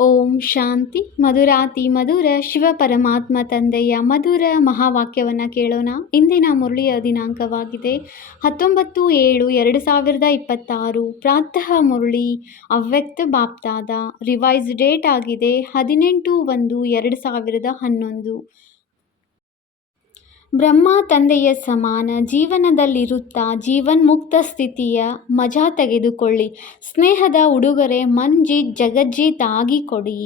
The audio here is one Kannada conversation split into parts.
ಓಂ ಶಾಂತಿ. ಮಧುರಾತಿ ಮಧುರ ಶಿವ ಪರಮಾತ್ಮ ತಂದೆಯ ಮಧುರ ಮಹಾವಾಕ್ಯವನ್ನು ಕೇಳೋಣ. ಇಂದಿನ ಮುರಳಿಯ ದಿನಾಂಕವಾಗಿದೆ 19/7/2026. ಪ್ರಾತಃ ಮುರಳಿ ಅವ್ಯಕ್ತ ಬಾಪ್ತಾದ. ರಿವೈಸ್ ಡೇಟ್ ಆಗಿದೆ 18/1/2011. ಬ್ರಹ್ಮ ತಂದೆಯ ಸಮಾನ ಜೀವನದಲ್ಲಿರುತ್ತಾ ಜೀವನ್ಮುಕ್ತ ಸ್ಥಿತಿಯ ಮಜಾ ತೆಗೆದುಕೊಳ್ಳಿ. ಸ್ನೇಹದ ಉಡುಗೊರೆ ಮನ್ಜಿತ್ ಜಗಜ್ಜೀತ್ ಆಗಿ ಕೊಡಿ.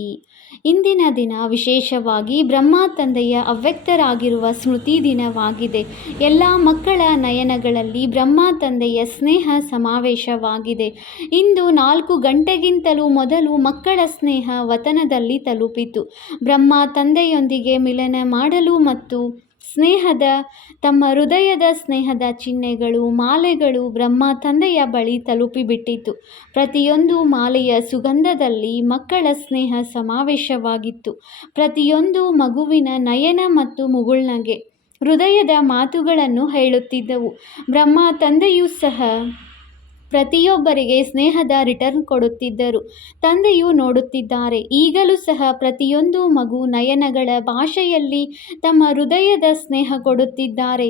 ಇಂದಿನ ದಿನ ವಿಶೇಷವಾಗಿ ಬ್ರಹ್ಮ ತಂದೆಯ ಅವ್ಯಕ್ತರಾಗಿರುವ ಸ್ಮೃತಿ ದಿನವಾಗಿದೆ. ಎಲ್ಲ ಮಕ್ಕಳ ನಯನಗಳಲ್ಲಿ ಬ್ರಹ್ಮ ತಂದೆಯ ಸ್ನೇಹ ಸಮಾವೇಶವಾಗಿದೆ. ಇಂದು 4 ಗಂಟೆಗಿಂತಲೂ ಮೊದಲು ಮಕ್ಕಳ ಸ್ನೇಹ ವತನದಲ್ಲಿ ತಲುಪಿತು. ಬ್ರಹ್ಮ ತಂದೆಯೊಂದಿಗೆ ಮಿಲನ ಮಾಡಲು ಮತ್ತು ತಮ್ಮ ಹೃದಯದ ಸ್ನೇಹದ ಚಿಹ್ನೆಗಳು ಮಾಲೆಗಳು ಬ್ರಹ್ಮ ತಂದೆಯ ಬಳಿ ತಲುಪಿಬಿಟ್ಟಿತು. ಪ್ರತಿಯೊಂದು ಮಾಲೆಯ ಸುಗಂಧದಲ್ಲಿ ಮಕ್ಕಳ ಸ್ನೇಹ ಸಮಾವೇಶವಾಗಿತ್ತು. ಪ್ರತಿಯೊಂದು ಮಗುವಿನ ನಯನ ಮತ್ತು ಮುಗುಳ್ನಗೆ ಹೃದಯದ ಮಾತುಗಳನ್ನು ಹೇಳುತ್ತಿದ್ದವು. ಬ್ರಹ್ಮ ತಂದೆಯೂ ಸಹ ಪ್ರತಿಯೊಬ್ಬರಿಗೆ ಸ್ನೇಹದ ರಿಟರ್ನ್ ಕೊಡುತ್ತಿದ್ದರು. ತಂದೆಯು ನೋಡುತ್ತಿದ್ದಾರೆ. ಈಗಲೂ ಸಹ ಪ್ರತಿಯೊಂದು ಮಗು ನಯನಗಳ ಭಾಷೆಯಲ್ಲಿ ತಮ್ಮ ಹೃದಯದ ಸ್ನೇಹ ಕೊಡುತ್ತಿದ್ದಾರೆ.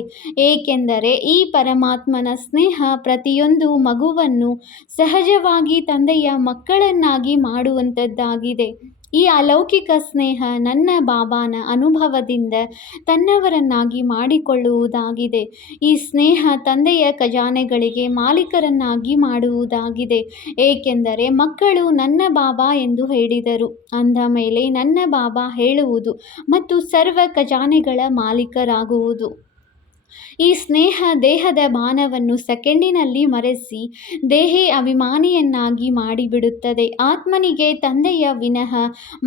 ಏಕೆಂದರೆ ಈ ಪರಮಾತ್ಮನ ಸ್ನೇಹ ಪ್ರತಿಯೊಂದು ಮಗುವನ್ನು ಸಹಜವಾಗಿ ತಂದೆಯ ಮಕ್ಕಳನ್ನಾಗಿ ಮಾಡುವಂಥದ್ದಾಗಿದೆ. ಈ ಅಲೌಕಿಕ ಸ್ನೇಹ ನನ್ನ ಬಾಬಾನ ಅನುಭವದಿಂದ ತನ್ನವರನ್ನಾಗಿ ಮಾಡಿಕೊಳ್ಳುವುದಾಗಿದೆ. ಈ ಸ್ನೇಹ ತಂದೆಯ ಖಜಾನೆಗಳಿಗೆ ಮಾಲೀಕರನ್ನಾಗಿ ಮಾಡುವುದಾಗಿದೆ. ಏಕೆಂದರೆ ಮಕ್ಕಳು ನನ್ನ ಬಾಬಾ ಎಂದು ಹೇಳಿದರು. ಅಂದ ಮೇಲೆ ನನ್ನ ಬಾಬಾ ಹೇಳುವುದು ಮತ್ತು ಸರ್ವ ಖಜಾನೆಗಳ ಮಾಲೀಕರಾಗುವುದು. ಈ ಸ್ನೇಹ ದೇಹದ ಬಾಣವನ್ನು ಸೆಕೆಂಡಿನಲ್ಲಿ ಮರೆಸಿ ದೇಹಿ ಅಭಿಮಾನಿಯನ್ನಾಗಿ ಮಾಡಿಬಿಡುತ್ತದೆ. ಆತ್ಮನಿಗೆ ತಂದೆಯ ವಿನಃ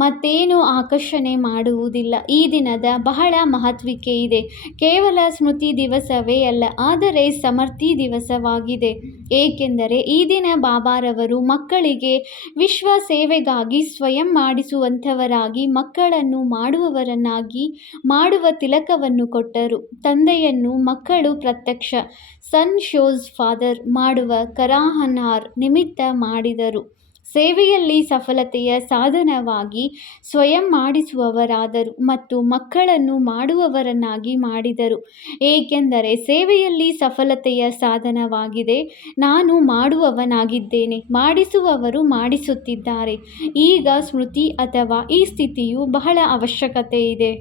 ಮತ್ತೇನು ಆಕರ್ಷಣೆ ಮಾಡುವುದಿಲ್ಲ. ಈ ದಿನದ ಬಹಳ ಮಹತ್ವಿಕೆ ಇದೆ. ಕೇವಲ ಸ್ಮೃತಿ ದಿವಸವೇ ಅಲ್ಲ, ಆದರೆ ಸಮರ್ಥಿ ದಿವಸವಾಗಿದೆ. ಏಕೆಂದರೆ ಈ ದಿನ ಬಾಬಾರವರು ಮಕ್ಕಳಿಗೆ ವಿಶ್ವ ಸೇವೆಗಾಗಿ ಸ್ವಯಂ ಮಾಡಿಸುವಂಥವರಾಗಿ ಮಕ್ಕಳನ್ನು ಮಾಡುವವರನ್ನಾಗಿ ಮಾಡುವ ತಿಲಕವನ್ನು ಕೊಟ್ಟರು. ತಂದೆಯನ್ನು ಮಕ್ಕಳು ಪ್ರತ್ಯಕ್ಷ ಸನ್ ಶೋಸ್ ಫಾದರ್ ಮಾಡುವ ಕರಾಹನಾರ್ ನಿಮಿತ್ತ ಮಾಡಿದರು. ಸೇವೆಯಲ್ಲಿ ಸಫಲತೆಯ ಸಾಧನವಾಗಿ ಸ್ವಯಂ ಮಾಡಿಸುವವರಾದರು ಮತ್ತು ಮಕ್ಕಳನ್ನು ಮಾಡುವವರನ್ನಾಗಿ ಮಾಡಿದರು. ಏಕೆಂದರೆ ಸೇವೆಯಲ್ಲಿ ಸಫಲತೆಯ ಸಾಧನವಾಗಿದೆ. ನಾನು ಮಾಡುವವನಾಗಿದ್ದೇನೆ, ಮಾಡಿಸುವವರು ಮಾಡಿಸುತ್ತಿದ್ದಾರೆ. ಈಗ ಸ್ಮೃತಿ ಅಥವಾ ಈ ಸ್ಥಿತಿಯು ಬಹಳ ಅವಶ್ಯಕತೆ ಇದೆ.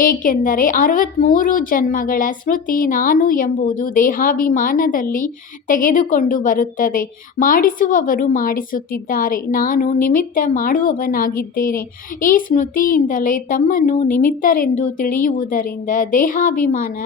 ಏಕೆಂದರೆ 63 ಜನ್ಮಗಳ ಸ್ಮೃತಿ ನಾನು ಎಂಬುದು ದೇಹಾಭಿಮಾನದಲ್ಲಿ ತೆಗೆದುಕೊಂಡು ಬರುತ್ತದೆ. ಮಾಡಿಸುವವರು ಮಾಡಿಸುತ್ತಿದ್ದಾರೆ, ನಾನು ನಿಮಿತ್ತ ಮಾಡುವವನಾಗಿದ್ದೇನೆ. ಈ ಸ್ಮೃತಿಯಿಂದಲೇ ತಮ್ಮನ್ನು ನಿಮಿತ್ತರೆಂದು ತಿಳಿಯುವುದರಿಂದ ದೇಹಾಭಿಮಾನ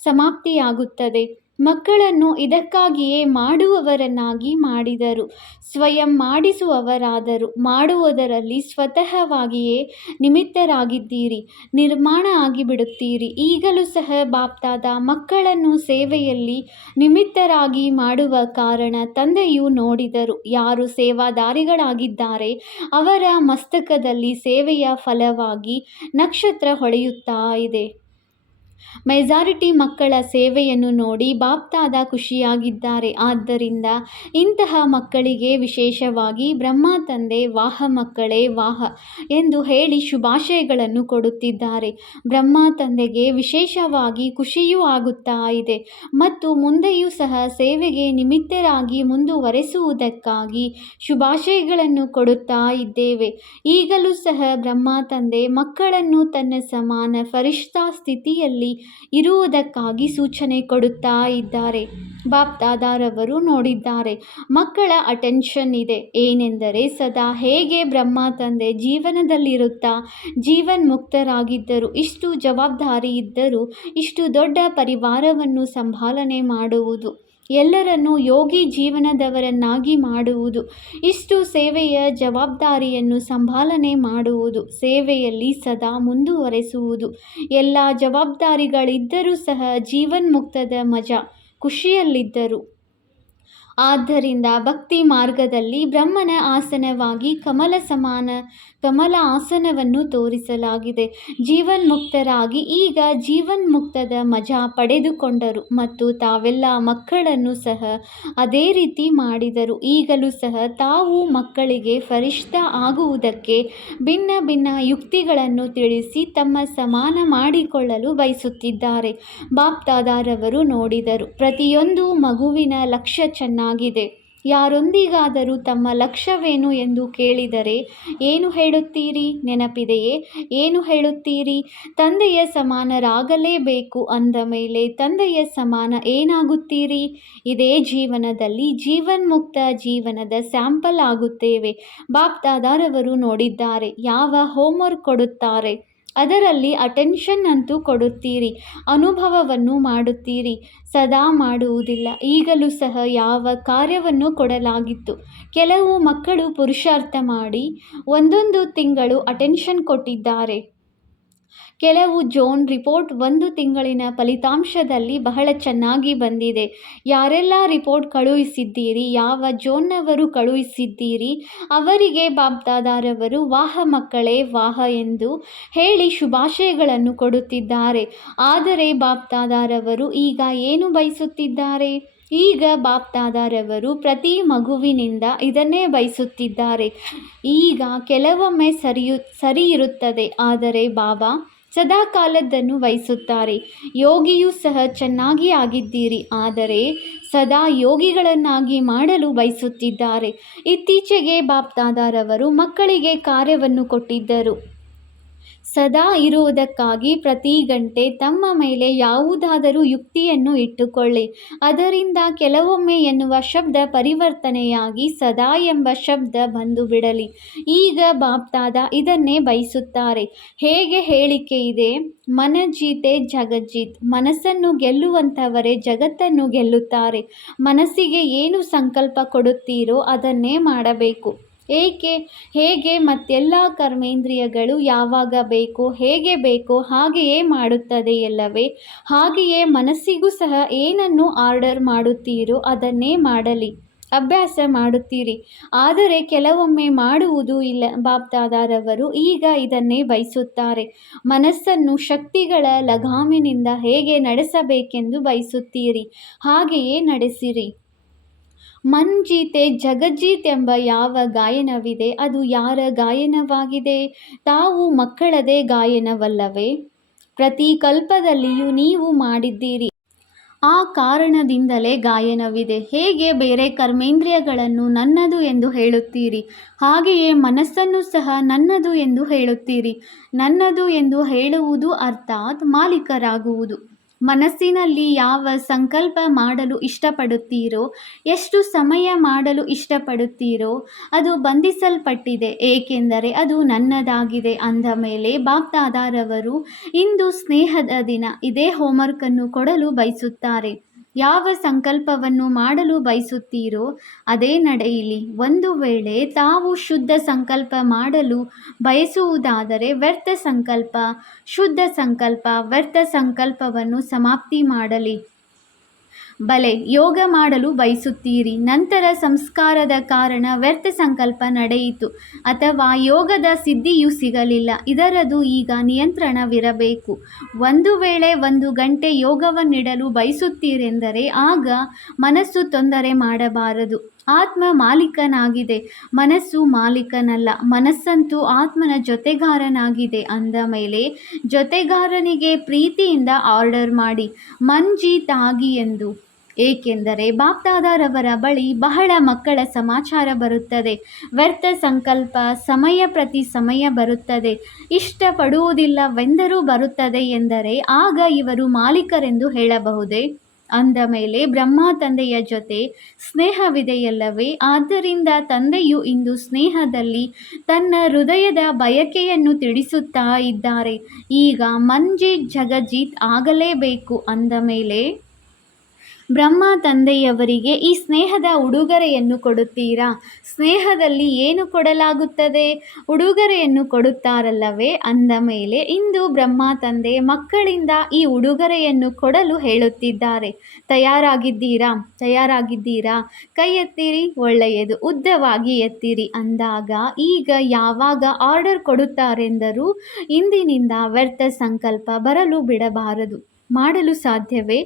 ಸಮಾಪ್ತಿಯಾಗುತ್ತದೆ. ಮಕ್ಕಳನ್ನು ಇದಕ್ಕಾಗಿಯೇ ಮಾಡುವವರನ್ನಾಗಿ ಮಾಡಿದರು. ಸ್ವಯಂ ಮಾಡಿಸುವವರಾದರು. ಮಾಡುವುದರಲ್ಲಿ ಸ್ವತಃವಾಗಿಯೇ ನಿಮಿತ್ತರಾಗಿದ್ದೀರಿ, ನಿರ್ಮಾಣ ಆಗಿಬಿಡುತ್ತೀರಿ. ಈಗಲೂ ಸಹ ಬಾಪ್ತಾದ ಮಕ್ಕಳನ್ನು ಸೇವೆಯಲ್ಲಿ ನಿಮಿತ್ತರಾಗಿ ಮಾಡುವ ಕಾರಣ ತಂದೆಯು ನೋಡಿದರು. ಯಾರು ಸೇವಾದಾರಿಗಳಾಗಿದ್ದಾರೆ ಅವರ ಮಸ್ತಕದಲ್ಲಿ ಸೇವೆಯ ಫಲವಾಗಿ ನಕ್ಷತ್ರ ಹೊಳೆಯುತ್ತಾ ಇದೆ. ಮೆಜಾರಿಟಿ ಮಕ್ಕಳ ಸೇವೆಯನ್ನು ನೋಡಿ ಬಾಪ್ತಾದ ಖುಷಿಯಾಗಿದ್ದಾರೆ. ಆದ್ದರಿಂದ ಇಂತಹ ಮಕ್ಕಳಿಗೆ ವಿಶೇಷವಾಗಿ ಬ್ರಹ್ಮ ತಂದೆ ವಾಹ ಮಕ್ಕಳೇ ವಾಹ ಎಂದು ಹೇಳಿ ಶುಭಾಶಯಗಳನ್ನು ಕೊಡುತ್ತಿದ್ದಾರೆ. ಬ್ರಹ್ಮ ತಂದೆಗೆ ವಿಶೇಷವಾಗಿ ಖುಷಿಯೂ ಆಗುತ್ತಾ ಇದೆ ಮತ್ತು ಮುಂದೆಯೂ ಸಹ ಸೇವೆಗೆ ನಿಮಿತ್ತರಾಗಿ ಮುಂದುವರೆಸುವುದಕ್ಕಾಗಿ ಶುಭಾಶಯಗಳನ್ನು ಕೊಡುತ್ತಾ ಇದ್ದೇವೆ. ಈಗಲೂ ಸಹ ಬ್ರಹ್ಮ ತಂದೆ ಮಕ್ಕಳನ್ನು ತನ್ನ ಸಮಾನ ಫರಿಷ್ಠಾ ಸ್ಥಿತಿಯಲ್ಲಿ ಇರುವುದಕ್ಕಾಗಿ ಸೂಚನೆ ಕೊಡುತ್ತಾ ಇದ್ದಾರೆ. ಬಾಪ್ದಾದಾರವರು ನೋಡಿದ್ದಾರೆ. ಮಕ್ಕಳ ಅಟೆನ್ಷನ್ ಇದೆ. ಏನೆಂದರೆ ಸದಾ ಹೇಗೆ ಬ್ರಹ್ಮ ತಂದೆ ಜೀವನದಲ್ಲಿರುತ್ತಾ ಜೀವನ್ಮುಕ್ತರಾಗಿದ್ದರು, ಇಷ್ಟು ಜವಾಬ್ದಾರಿ ಇದ್ದರೂ ಇಷ್ಟು ದೊಡ್ಡ ಪರಿವಾರವನ್ನು ಸಂಭಾಲನೆ ಮಾಡುವುದು, ಎಲ್ಲರನ್ನೂ ಯೋಗಿ ಜೀವನದವರನ್ನಾಗಿ ಮಾಡುವುದು, ಇಷ್ಟು ಸೇವೆಯ ಜವಾಬ್ದಾರಿಯನ್ನು ಸಂಭಾಲನೆ ಮಾಡುವುದು, ಸೇವೆಯಲ್ಲಿ ಸದಾ ಮುಂದುವರೆಸುವುದು, ಎಲ್ಲ ಜವಾಬ್ದಾರಿಗಳಿದ್ದರೂ ಸಹ ಜೀವನ್ಮುಕ್ತದ ಮಜಾ ಖುಷಿಯಲ್ಲಿದ್ದರು. ಆದ್ದರಿಂದ ಭಕ್ತಿ ಮಾರ್ಗದಲ್ಲಿ ಬ್ರಹ್ಮನ ಆಸನವಾಗಿ ಕಮಲ ಆಸನವನ್ನು ತೋರಿಸಲಾಗಿದೆ. ಜೀವನ್ಮುಕ್ತರಾಗಿ ಈಗ ಜೀವನ್ಮುಕ್ತದ ಮಜಾ ಪಡೆದುಕೊಂಡರು ಮತ್ತು ತಾವೆಲ್ಲ ಮಕ್ಕಳನ್ನು ಸಹ ಅದೇ ರೀತಿ ಮಾಡಿದರು. ಈಗಲೂ ಸಹ ತಾವು ಮಕ್ಕಳಿಗೆ ಫರಿಷ್ಠ ಆಗುವುದಕ್ಕೆ ಭಿನ್ನ ಭಿನ್ನ ಯುಕ್ತಿಗಳನ್ನು ತಿಳಿಸಿ ತಮ್ಮ ಸಮಾನ ಮಾಡಿಕೊಳ್ಳಲು ಬಯಸುತ್ತಿದ್ದಾರೆ. ಬಾಪ್ದಾದಾರವರು ನೋಡಿದರು. ಪ್ರತಿಯೊಂದು ಮಗುವಿನ ಲಕ್ಷ್ಯ ಚೆನ್ನಾಗಿದೆ. ಯಾರೊಂದಿಗಾದರೂ ತಮ್ಮ ಲಕ್ಷ್ಯವೇನು ಎಂದು ಕೇಳಿದರೆ ಏನು ಹೇಳುತ್ತೀರಿ? ನೆನಪಿದೆಯೇ? ಏನು ಹೇಳುತ್ತೀರಿ? ತಂದೆಯ ಸಮಾನರಾಗಲೇಬೇಕು ಅಂದ ಮೇಲೆ ತಂದೆಯ ಸಮಾನ ಏನಾಗುತ್ತೀರಿ? ಇದೇ ಜೀವನದಲ್ಲಿ ಜೀವನ್ಮುಕ್ತ ಜೀವನದ ಸ್ಯಾಂಪಲ್ ಆಗುತ್ತೇವೆ. ಬಾಪ್ದಾದಾರವರು ನೋಡಿದ್ದಾರೆ. ಯಾವ ಹೋಮ್ವರ್ಕ್ ಕೊಡುತ್ತಾರೆ ಅದರಲ್ಲಿ ಅಟೆನ್ಷನ್ ಅಂತೂ ಕೊಡುತ್ತೀರಿ, ಅನುಭವವನ್ನು ಮಾಡುತ್ತೀರಿ, ಸದಾ ಮಾಡುವುದಿಲ್ಲ. ಈಗಲೂ ಸಹ ಯಾವ ಕಾರ್ಯವನ್ನು ಕೊಡಲಾಗಿತ್ತು. ಕೆಲವು ಮಕ್ಕಳು ಪುರುಷಾರ್ಥ ಮಾಡಿ 1 ತಿಂಗಳು ಅಟೆನ್ಷನ್ ಕೊಟ್ಟಿದ್ದಾರೆ. ಕೆಲವು ಜೋನ್ ರಿಪೋರ್ಟ್ 1 ತಿಂಗಳಿನ ಫಲಿತಾಂಶದಲ್ಲಿ ಬಹಳ ಚೆನ್ನಾಗಿ ಬಂದಿದೆ. ಯಾರೆಲ್ಲ ರಿಪೋರ್ಟ್ ಕಳುಹಿಸಿದ್ದೀರಿ, ಯಾವ ಜೋನ್ನವರು ಕಳುಹಿಸಿದ್ದೀರಿ ಅವರಿಗೆ ಬಾಪ್ದಾದಾರವರು ವಾಹ ಮಕ್ಕಳೇ ವಾಹ ಎಂದು ಹೇಳಿ ಶುಭಾಶಯಗಳನ್ನು ಕೊಡುತ್ತಿದ್ದಾರೆ. ಆದರೆ ಬಾಪ್ದಾದಾರವರು ಈಗ ಏನು ಬಯಸುತ್ತಿದ್ದಾರೆ? ಈಗ ಬಾಪ್ದಾದಾರವರು ಪ್ರತಿ ಮಗುವಿನಿಂದ ಇದನ್ನೇ ಬಯಸುತ್ತಿದ್ದಾರೆ. ಈಗ ಕೆಲವೊಮ್ಮೆ ಸರಿ ಇರುತ್ತದೆ, ಆದರೆ ಬಾಬಾ ಸದಾ ಕಾಲದ್ದನ್ನು ಬಯಸುತ್ತಾರೆ. ಯೋಗಿಯೂ ಸಹ ಚೆನ್ನಾಗಿ ಆಗಿದ್ದೀರಿ, ಆದರೆ ಸದಾ ಯೋಗಿಗಳನ್ನಾಗಿ ಮಾಡಲು ಬಯಸುತ್ತಿದ್ದಾರೆ. ಇತ್ತೀಚೆಗೆ ಬಾಪ್ದಾದಾರವರು ಮಕ್ಕಳಿಗೆ ಕಾರ್ಯವನ್ನು ಕೊಟ್ಟಿದ್ದರು. ಸದಾ ಇರುವುದಕ್ಕಾಗಿ ಪ್ರತಿ ಗಂಟೆ ತಮ್ಮ ಮೇಲೆ ಯಾವುದಾದರೂ ಯುಕ್ತಿಯನ್ನು ಇಟ್ಟುಕೊಳ್ಳಿ. ಅದರಿಂದ ಕೆಲವೊಮ್ಮೆ ಎನ್ನುವ ಶಬ್ದ ಪರಿವರ್ತನೆಯಾಗಿ ಸದಾ ಎಂಬ ಶಬ್ದ ಬಂದು ಬಿಡಲಿ. ಈಗ ಬಾಪ್ದಾದ ಇದನ್ನೇ ಬಯಸುತ್ತಾರೆ. ಹೇಗೆ ಹೇಳಿಕೆ ಇದೆ? ಮನ ಜೀತೆ ಜಗಜ್ಜೀತ್. ಮನಸ್ಸನ್ನು ಗೆಲ್ಲುವಂಥವರೇ ಜಗತ್ತನ್ನು ಗೆಲ್ಲುತ್ತಾರೆ. ಮನಸ್ಸಿಗೆ ಏನು ಸಂಕಲ್ಪ ಕೊಡುತ್ತೀರೋ ಅದನ್ನೇ ಮಾಡಬೇಕು. ಹೇಗೆ ಮತ್ತೆಲ್ಲ ಕರ್ಮೇಂದ್ರಿಯಗಳು ಯಾವಾಗ ಬೇಕೋ ಹೇಗೆ ಬೇಕೋ ಹಾಗೆಯೇ ಮಾಡುತ್ತದೆಯಲ್ಲವೇ? ಹಾಗೆಯೇ ಮನಸ್ಸಿಗೂ ಸಹ ಏನನ್ನು ಆರ್ಡರ್ ಮಾಡುತ್ತೀರೋ ಅದನ್ನೇ ಮಾಡಲಿ. ಅಭ್ಯಾಸ ಮಾಡುತ್ತೀರಿ, ಆದರೆ ಕೆಲವೊಮ್ಮೆ ಮಾಡುವುದೂ ಇಲ್ಲ. ಬಾಪ್ದಾದಾರವರು ಈಗ ಇದನ್ನೇ ಬಯಸುತ್ತಾರೆ. ಮನಸ್ಸನ್ನು ಶಕ್ತಿಗಳ ಲಗಾಮಿನಿಂದ ಹೇಗೆ ನಡೆಸಬೇಕೆಂದು ಬಯಸುತ್ತೀರಿ, ಹಾಗೆಯೇ ನಡೆಸಿರಿ. ಮನ್ ಜೀತೆ ಜಗಜ್ಜೀತ್ ಎಂಬ ಯಾವ ಗಾಯನವಿದೆ ಅದು ಯಾರ ಗಾಯನವಾಗಿದೆ? ತಾವು ಮಕ್ಕಳದೇ ಗಾಯನವಲ್ಲವೇ? ಪ್ರತಿ ಕಲ್ಪದಲ್ಲಿಯೂ ನೀವು ಮಾಡಿದ್ದೀರಿ. ಆ ಕಾರಣದಿಂದಲೇ ಗಾಯನವಿದೆ. ಹೇಗೆ ಬೇರೆ ಕರ್ಮೇಂದ್ರಿಯಗಳನ್ನು ನನ್ನದು ಎಂದು ಹೇಳುತ್ತೀರಿ, ಹಾಗೆಯೇ ಮನಸ್ಸನ್ನು ಸಹ ನನ್ನದು ಎಂದು ಹೇಳುತ್ತೀರಿ. ನನ್ನದು ಎಂದು ಹೇಳುವುದು ಅರ್ಥಾತ್ ಮಾಲೀಕರಾಗುವುದು. ಮನಸ್ಸಿನಲ್ಲಿ ಯಾವ ಸಂಕಲ್ಪ ಮಾಡಲು ಇಷ್ಟಪಡುತ್ತೀರೋ, ಎಷ್ಟು ಸಮಯ ಮಾಡಲು ಇಷ್ಟಪಡುತ್ತೀರೋ ಅದು ಬಂಧಿಸಲ್ಪಟ್ಟಿದೆ, ಏಕೆಂದರೆ ಅದು ನನ್ನದಾಗಿದೆ ಅಂದ ಮೇಲೆ ಬಾಪ್ದಾದಾರವರು ಇಂದು ಸ್ನೇಹದ ದಿನ ಇದೇ ಹೋಮ್ವರ್ಕನ್ನು ಕೊಡಲು ಬಯಸುತ್ತಾರೆ. ಯಾವ ಸಂಕಲ್ಪವನ್ನು ಮಾಡಲು ಬಯಸುತ್ತೀರೋ ಅದೇ ನಡೆಯಲಿ. ಒಂದು ವೇಳೆ ತಾವು ಶುದ್ಧ ಸಂಕಲ್ಪ ಮಾಡಲು ಬಯಸುವುದಾದರೆ ವ್ಯರ್ಥ ಸಂಕಲ್ಪ, ಶುದ್ಧ ಸಂಕಲ್ಪ, ವ್ಯರ್ಥ ಸಂಕಲ್ಪವನ್ನು ಸಮಾಪ್ತಿ ಮಾಡಲಿ. ಬಲೆ ಯೋಗ ಮಾಡಲು ಬಯಸುತ್ತೀರಿ, ನಂತರ ಸಂಸ್ಕಾರದ ಕಾರಣ ವ್ಯರ್ಥ ಸಂಕಲ್ಪ ನಡೆಯಿತು ಅಥವಾ ಯೋಗದ ಸಿದ್ಧಿಯೂ ಸಿಗಲಿಲ್ಲ. ಇದರದು ಈಗ ನಿಯಂತ್ರಣವಿರಬೇಕು. ಒಂದು ವೇಳೆ 1 ಗಂಟೆ ಯೋಗವನ್ನಿಡಲು ಬಯಸುತ್ತೀರೆಂದರೆ ಆಗ ಮನಸ್ಸು ತೊಂದರೆ ಮಾಡಬಾರದು. ಆತ್ಮ ಮಾಲೀಕನಾಗಿದೆ, ಮನಸ್ಸು ಮಾಲೀಕನಲ್ಲ. ಮನಸ್ಸಂತೂ ಆತ್ಮನ ಜೊತೆಗಾರನಾಗಿದೆ ಅಂದ ಮೇಲೆ ಜೊತೆಗಾರನಿಗೆ ಪ್ರೀತಿಯಿಂದ ಆರ್ಡರ್ ಮಾಡಿ ಮನ್ ಜೀತ್ ಆಗಿ ಎಂದು. ಏಕೆಂದರೆ ಬಾಪ್ದಾದಾರವರ ಬಳಿ ಬಹಳ ಮಕ್ಕಳ ಸಮಾಚಾರ ಬರುತ್ತದೆ. ವ್ಯರ್ಥ ಸಂಕಲ್ಪ ಸಮಯ ಪ್ರತಿ ಸಮಯ ಬರುತ್ತದೆ. ಇಷ್ಟಪಡುವುದಿಲ್ಲವೆಂದರೂ ಬರುತ್ತದೆ ಎಂದರೆ ಆಗ ಇವರು ಮಾಲೀಕರೆಂದು ಹೇಳಬಹುದೇ? ಅಂದ ಮೇಲೆ ಬ್ರಹ್ಮ ತಂದೆಯ ಜೊತೆ ಸ್ನೇಹವಿದೆಯಲ್ಲವೇ? ಆದ್ದರಿಂದ ತಂದೆಯು ಇಂದು ಸ್ನೇಹದಲ್ಲಿ ತನ್ನ ಹೃದಯದ ಬಯಕೆಯನ್ನು ತಿಳಿಸುತ್ತಾ ಇದ್ದಾರೆ. ಈಗ ಮನ್ ಜೀತ್ ಜಗಜ್ಜೀತ್ ಆಗಲೇಬೇಕು ಅಂದ ಮೇಲೆ ಬ್ರಹ್ಮ ತಂದೆಯವರಿಗೆ ಈ ಸ್ನೇಹದ ಉಡುಗೊರೆಯನ್ನು ಕೊಡುತ್ತೀರಾ? ಸ್ನೇಹದಲ್ಲಿ ಏನು ಕೊಡಲಾಗುತ್ತದೆ? ಉಡುಗೊರೆಯನ್ನು ಕೊಡುತ್ತಾರಲ್ಲವೇ? ಅಂದ ಮೇಲೆ ಇಂದು ಬ್ರಹ್ಮ ತಂದೆ ಮಕ್ಕಳಿಂದ ಈ ಉಡುಗೊರೆಯನ್ನು ಕೊಡಲು ಹೇಳುತ್ತಿದ್ದಾರೆ. ತಯಾರಾಗಿದ್ದೀರಾ? ತಯಾರಾಗಿದ್ದೀರಾ? ಕೈ ಎತ್ತಿರಿ. ಒಳ್ಳೆಯದು, ಉದ್ದವಾಗಿ ಎತ್ತಿರಿ. ಅಂದಾಗ ಈಗ ಯಾವಾಗ ಆರ್ಡರ್ ಕೊಡುತ್ತಾರೆಂದರೂ ಇಂದಿನಿಂದ ವ್ಯರ್ಥ ಸಂಕಲ್ಪ ಬರಲು ಬಿಡಬಾರದು. ಮಾಡಲು ಸಾಧ್ಯವೇ?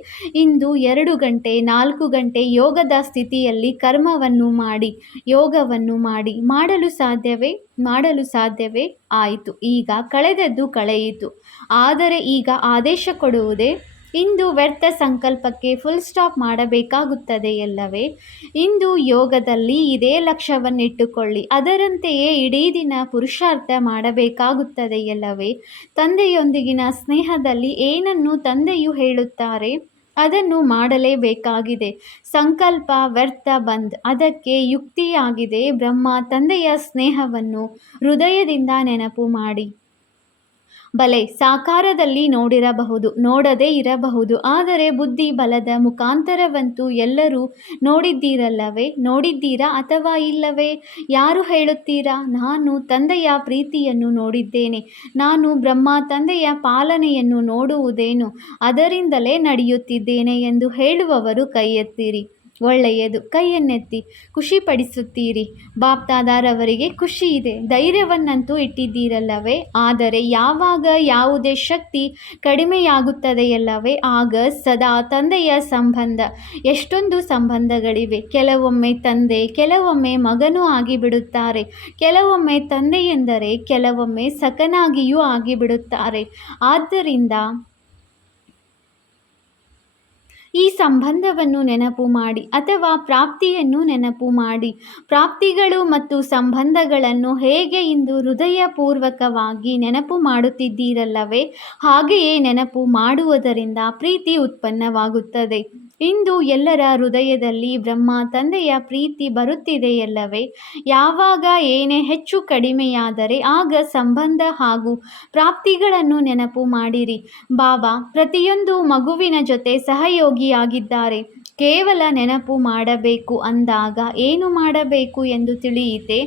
ಇಂದು 2 ಗಂಟೆ 4 ಗಂಟೆ ಯೋಗದ ಸ್ಥಿತಿಯಲ್ಲಿ ಕರ್ಮವನ್ನು ಮಾಡಿ, ಯೋಗವನ್ನು ಮಾಡಿ. ಮಾಡಲು ಸಾಧ್ಯವೇ? ಮಾಡಲು ಸಾಧ್ಯವೇ? ಆಯಿತು, ಈಗ ಕಳೆದದ್ದು ಕಳೆಯಿತು. ಆದರೆ ಈಗ ಆದೇಶ ಕೊಡುವುದೇ? ಇಂದು ವ್ಯರ್ಥ ಸಂಕಲ್ಪಕ್ಕೆ ಫುಲ್ ಸ್ಟಾಪ್ ಮಾಡಬೇಕಾಗುತ್ತದೆಯಲ್ಲವೇ? ಇಂದು ಯೋಗದಲ್ಲಿ ಇದೇ ಲಕ್ಷ್ಯವನ್ನಿಟ್ಟುಕೊಳ್ಳಿ. ಅದರಂತೆಯೇ ಇಡೀ ದಿನ ಪುರುಷಾರ್ಥ ಮಾಡಬೇಕಾಗುತ್ತದೆಯಲ್ಲವೇ? ತಂದೆಯೊಂದಿಗಿನ ಸ್ನೇಹದಲ್ಲಿ ಏನನ್ನು ತಂದೆಯು ಹೇಳುತ್ತಾರೆ ಅದನ್ನು ಮಾಡಲೇಬೇಕಾಗಿದೆ. ಸಂಕಲ್ಪ ವ್ಯರ್ಥ ಬಂದ್. ಅದಕ್ಕೆ ಯುಕ್ತಿಯಾಗಿದೆ. ಬ್ರಹ್ಮ ತಂದೆಯ ಸ್ನೇಹವನ್ನು ಹೃದಯದಿಂದ ನೆನಪು ಮಾಡಿ. ಬಲೆ ಸಾಕಾರದಲ್ಲಿ ನೋಡಿರಬಹುದು, ನೋಡದೇ ಇರಬಹುದು, ಆದರೆ ಬುದ್ಧಿ ಬಲದ ಮುಖಾಂತರವಂತೂ ಎಲ್ಲರೂ ನೋಡಿದ್ದೀರಲ್ಲವೇ? ನೋಡಿದ್ದೀರಾ ಅಥವಾ ಇಲ್ಲವೇ? ಯಾರು ಹೇಳುತ್ತೀರಾ? ನಾನು ತಂದೆಯ ಪ್ರೀತಿಯನ್ನು ನೋಡಿದ್ದೇನೆ, ನಾನು ಬ್ರಹ್ಮ ತಂದೆಯ ಪಾಲನೆಯನ್ನು ನೋಡುವುದೇನು, ಅದರಿಂದಲೇ ನಡೆಯುತ್ತಿದ್ದೇನೆ ಎಂದು ಹೇಳುವವರು ಕೈ ಎತ್ತಿರಿ. ಒಳ್ಳೆಯದು, ಕೈಯನ್ನೆತ್ತಿ. ಖುಷಿಪಡಿಸುತ್ತೀರಿ. ಬಾಪ್ದಾದಾರವರಿಗೆ ಖುಷಿ ಇದೆ. ಧೈರ್ಯವನ್ನಂತೂ ಇಟ್ಟಿದ್ದೀರಲ್ಲವೇ? ಆದರೆ ಯಾವಾಗ ಯಾವುದೇ ಶಕ್ತಿ ಕಡಿಮೆಯಾಗುತ್ತದೆಯಲ್ಲವೇ ಆಗ ಸದಾ ತಂದೆಯ ಸಂಬಂಧ. ಎಷ್ಟೊಂದು ಸಂಬಂಧಗಳಿವೆ. ಕೆಲವೊಮ್ಮೆ ತಂದೆ, ಕೆಲವೊಮ್ಮೆ ಮಗನೂ ಆಗಿಬಿಡುತ್ತಾರೆ. ಕೆಲವೊಮ್ಮೆ ತಂದೆ ಎಂದರೆ ಕೆಲವೊಮ್ಮೆ ಸಖನಾಗಿಯೂ ಆಗಿಬಿಡುತ್ತಾರೆ. ಆದ್ದರಿಂದ ಈ ಸಂಬಂಧವನ್ನು ನೆನಪು ಮಾಡಿ ಅಥವಾ ಪ್ರಾಪ್ತಿಯನ್ನು ನೆನಪು ಮಾಡಿ. ಪ್ರಾಪ್ತಿಗಳು ಮತ್ತು ಸಂಬಂಧಗಳನ್ನು ಹೇಗೆ ಇಂದು ಹೃದಯಪೂರ್ವಕವಾಗಿ ನೆನಪು ಮಾಡುತ್ತಿದ್ದೀರಲ್ಲವೇ? ಹಾಗೆಯೇ ನೆನಪು ಮಾಡುವುದರಿಂದ ಪ್ರೀತಿ ಉತ್ಪನ್ನವಾಗುತ್ತದೆ. ಇಂದು ಎಲ್ಲರ ಹೃದಯದಲ್ಲಿ ಬ್ರಹ್ಮ ತಂದೆಯ ಪ್ರೀತಿ ಬರುತ್ತಿದೆಯಲ್ಲವೇ? ಯಾವಾಗ ಏನೇ ಹೆಚ್ಚು ಕಡಿಮೆಯಾದರೆ ಆಗ ಸಂಬಂಧ ಹಾಗೂ ಪ್ರಾಪ್ತಿಗಳನ್ನು ನೆನಪು ಮಾಡಿರಿ. ಬಾಬಾ ಪ್ರತಿಯೊಂದು ಮಗುವಿನ ಜೊತೆ ಸಹಯೋಗಿಯಾಗಿದ್ದಾರೆ. ಕೇವಲ ನೆನಪು ಮಾಡಬೇಕು. ಅಂದಾಗ ಏನು ಮಾಡಬೇಕು ಎಂದು ತಿಳಿಯಿತೆ.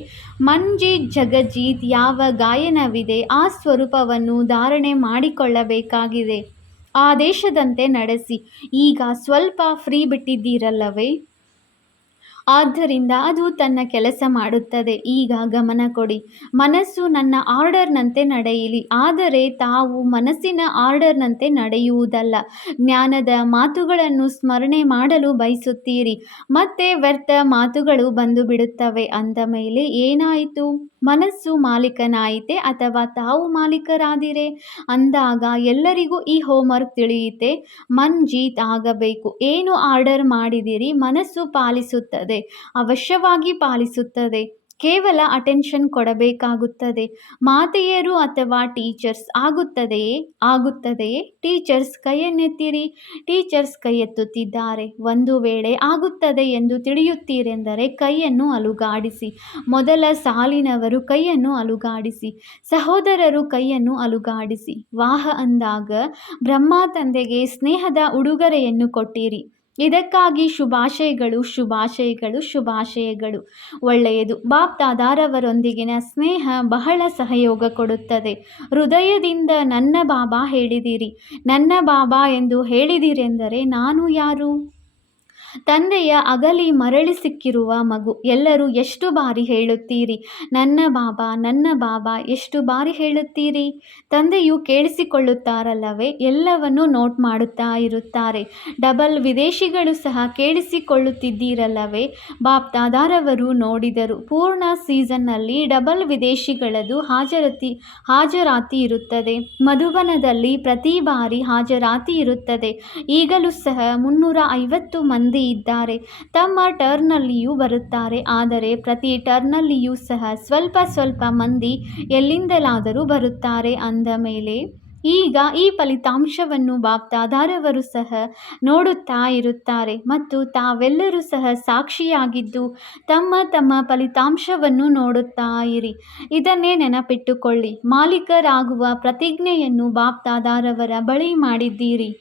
ಮನ್ಜೀತ್ ಜಗಜ್ಜೀತ್ ಯಾವ ಗಾಯನವಿದೆ ಆ ಸ್ವರೂಪವನ್ನು ಧಾರಣೆ ಮಾಡಿಕೊಳ್ಳಬೇಕಾಗಿದೆ. ಆದೇಶದಂತೆ ನಡೆಸಿ. ಈಗ ಸ್ವಲ್ಪ ಫ್ರೀ ಬಿಟ್ಟಿದ್ದೀರಲ್ಲವೇ? ಆದ್ದರಿಂದ ಅದು ತನ್ನ ಕೆಲಸ ಮಾಡುತ್ತದೆ. ಈಗ ಗಮನ ಕೊಡಿ. ಮನಸ್ಸು ನನ್ನ ಆರ್ಡರ್ನಂತೆ ನಡೆಯಲಿ. ಆದರೆ ತಾವು ಮನಸ್ಸಿನ ಆರ್ಡರ್ನಂತೆ ನಡೆಯುವುದಲ್ಲ. ಜ್ಞಾನದ ಮಾತುಗಳನ್ನು ಸ್ಮರಣೆ ಮಾಡಲು ಬಯಸುತ್ತೀರಿ. ಮತ್ತೆ ವ್ಯರ್ಥ ಮಾತುಗಳು ಬಂದು ಬಿಡುತ್ತವೆ. ಅಂದ ಮೇಲೆ ಏನಾಯಿತು? ಮನಸ್ಸು ಮಾಲೀಕನಾಯಿತೆ ಅಥವಾ ತಾವು ಮಾಲೀಕರಾದಿರೇ? ಅಂದಾಗ ಎಲ್ಲರಿಗೂ ಈ ಹೋಮ್ವರ್ಕ್ ತಿಳಿಯಿತೆ. ಮನ್ಜೀತ್ ಆಗಬೇಕು. ಏನು ಆರ್ಡರ್ ಮಾಡಿದಿರಿ ಮನಸ್ಸು ಪಾಲಿಸುತ್ತದೆ, ಅವಶ್ಯವಾಗಿ ಪಾಲಿಸುತ್ತದೆ. ಕೇವಲ ಅಟೆನ್ಷನ್ ಕೊಡಬೇಕಾಗುತ್ತದೆ. ಮಾತೆಯರು ಅಥವಾ ಟೀಚರ್ಸ್ ಆಗುತ್ತದೆಯೇ? ಆಗುತ್ತದೆಯೇ? ಟೀಚರ್ಸ್ ಕೈಯನ್ನೆತ್ತಿರಿ. ಟೀಚರ್ಸ್ ಕೈ ಎತ್ತುತ್ತಿದ್ದಾರೆ. ಒಂದು ವೇಳೆ ಆಗುತ್ತದೆ ಎಂದು ತಿಳಿಯುತ್ತೀರೆಂದರೆ ಕೈಯನ್ನು ಅಲುಗಾಡಿಸಿ. ಮೊದಲ ಸಾಲಿನವರು ಕೈಯನ್ನು ಅಲುಗಾಡಿಸಿ. ಸಹೋದರರು ಕೈಯನ್ನು ಅಲುಗಾಡಿಸಿ. ವಾಹ ಅಂದಾಗ ಬ್ರಹ್ಮ ತಂದೆಗೆ ಸ್ನೇಹದ ಉಡುಗೊರೆಯನ್ನು ಕೊಟ್ಟಿರಿ. ಇದಕ್ಕಾಗಿ ಶುಭಾಶಯಗಳು, ಶುಭಾಶಯಗಳು, ಶುಭಾಶಯಗಳು. ಒಳ್ಳೆಯದು. ಬಾಪ್ ದಾದಾರವರೊಂದಿಗಿನ ಸ್ನೇಹ ಬಹಳ ಸಹಯೋಗ ಕೊಡುತ್ತದೆ. ಹೃದಯದಿಂದ ನನ್ನ ಬಾಬಾ ಹೇಳಿದಿರಿ. ನನ್ನ ಬಾಬಾ ಎಂದು ಹೇಳಿದಿರೆಂದರೆ ನಾನು ಯಾರು? ತಂದೆಯ ಅಗಲಿ ಮರಳಿ ಸಿಕ್ಕಿರುವ ಮಗು. ಎಲ್ಲರೂ ಎಷ್ಟು ಬಾರಿ ಹೇಳುತ್ತೀರಿ ನನ್ನ ಬಾಬಾ, ನನ್ನ ಬಾಬಾ? ಎಷ್ಟು ಬಾರಿ ಹೇಳುತ್ತೀರಿ? ತಂದೆಯು ಕೇಳಿಸಿಕೊಳ್ಳುತ್ತಾರಲ್ಲವೇ? ಎಲ್ಲವನ್ನೂ ನೋಟ್ ಮಾಡುತ್ತಾ ಇರುತ್ತಾರೆ. ಡಬಲ್ ವಿದೇಶಿಗಳು ಸಹ ಕೇಳಿಸಿಕೊಳ್ಳುತ್ತಿದ್ದೀರಲ್ಲವೇ? ಬಾಪ್ ದಾದಾರವರು ನೋಡಿದರು. ಪೂರ್ಣ ಸೀಸನ್ನಲ್ಲಿ ಡಬಲ್ ವಿದೇಶಿಗಳದು ಹಾಜರಾತಿ ಇರುತ್ತದೆ. ಮಧುಬನದಲ್ಲಿ ಪ್ರತಿ ಬಾರಿ ಹಾಜರಾತಿ ಇರುತ್ತದೆ. ಈಗಲೂ ಸಹ 350 ಮಂದಿ ಇದ್ದಾರೆ. ತಮ್ಮ ಟರ್ನ್ನಲ್ಲಿಯೂ ಬರುತ್ತಾರೆ. ಆದರೆ ಪ್ರತಿ ಟರ್ನ್ನಲ್ಲಿಯೂ ಸಹ ಸ್ವಲ್ಪ ಸ್ವಲ್ಪ ಮಂದಿ ಎಲ್ಲಿಂದಲಾದರೂ ಬರುತ್ತಾರೆ. ಅಂದ ಮೇಲೆ ಈಗ ಈ ಫಲಿತಾಂಶವನ್ನು ಬಾಪ್ ದಾದಾರವರು ಸಹ ನೋಡುತ್ತಾ ಇರುತ್ತಾರೆ ಮತ್ತು ತಾವೆಲ್ಲರೂ ಸಹ ಸಾಕ್ಷಿಯಾಗಿದ್ದು ತಮ್ಮ ತಮ್ಮ ಫಲಿತಾಂಶವನ್ನು ನೋಡುತ್ತಾ ಇರಿ. ಇದನ್ನೇ ನೆನಪಿಟ್ಟುಕೊಳ್ಳಿ. ಮಾಲೀಕರಾಗುವ ಪ್ರತಿಜ್ಞೆಯನ್ನು ಬಾಪ್ ದಾದಾರವರ ಬಳಿ ಮಾಡಿದ್ದೀರಿ.